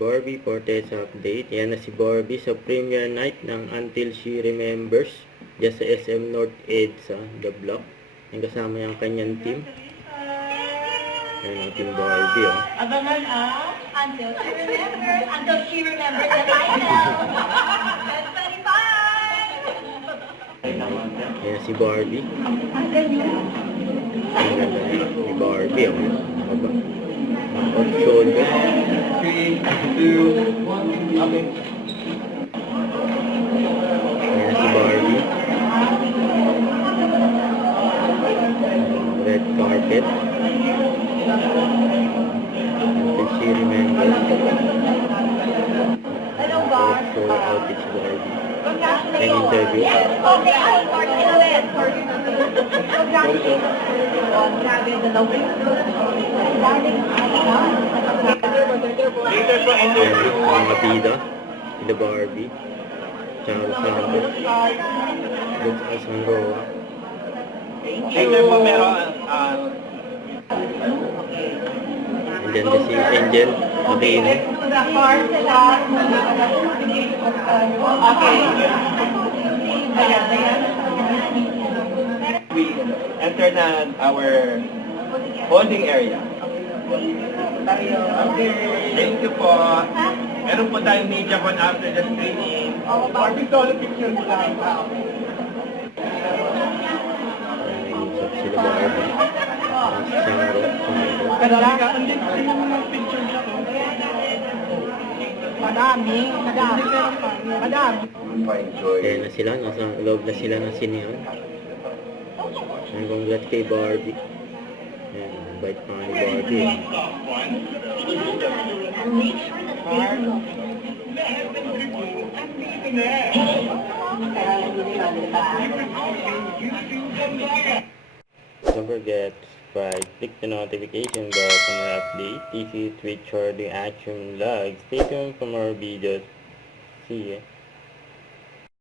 Barbie for test update. Yan na si Barbie sa premiere night ng Until She Remembers. Diyan sa SM North EDSA, The Block. Yung kasama yung kanyang team. Ayan ang team Barbie, oh. Abangan Until She Remembers. Until She Remembers the title. That's 25! Ayan si Barbie. Ang ganyan. Ang ganda ni Barbie, oh. Aba. Off shoulder. 3, 2, 1, okay. Ayan si Barbie. Red carpet. Until She Remembers. Hello, Bar. Off shoulder outfit si Barbie. May interview. Okay, I'm sorry. Congratulations. Grabe, dalawin. Later po, interview. Ang kapida. Sila Barbie. Tsaka Santos. Good as ang Roa. Later po, meron, And then si Angel. Aquino. okay. We enter na our holding area. Okay, thank you po. Meron po tayong media con after the screening. Barbie solo picture po lang. Nag-iisap sila Barbie. Si Charo. Hindi mo ng picture dito. Madami. Ayan na sila. Nasa loob na sila ng sinehan. And congrats kay Barbie. Ayan, invite pa nga ni Barbie. Don't forget to subscribe, click the notification bell for more updates. This is Twitch or the Action Vlog. Stay tuned for more videos. See ya.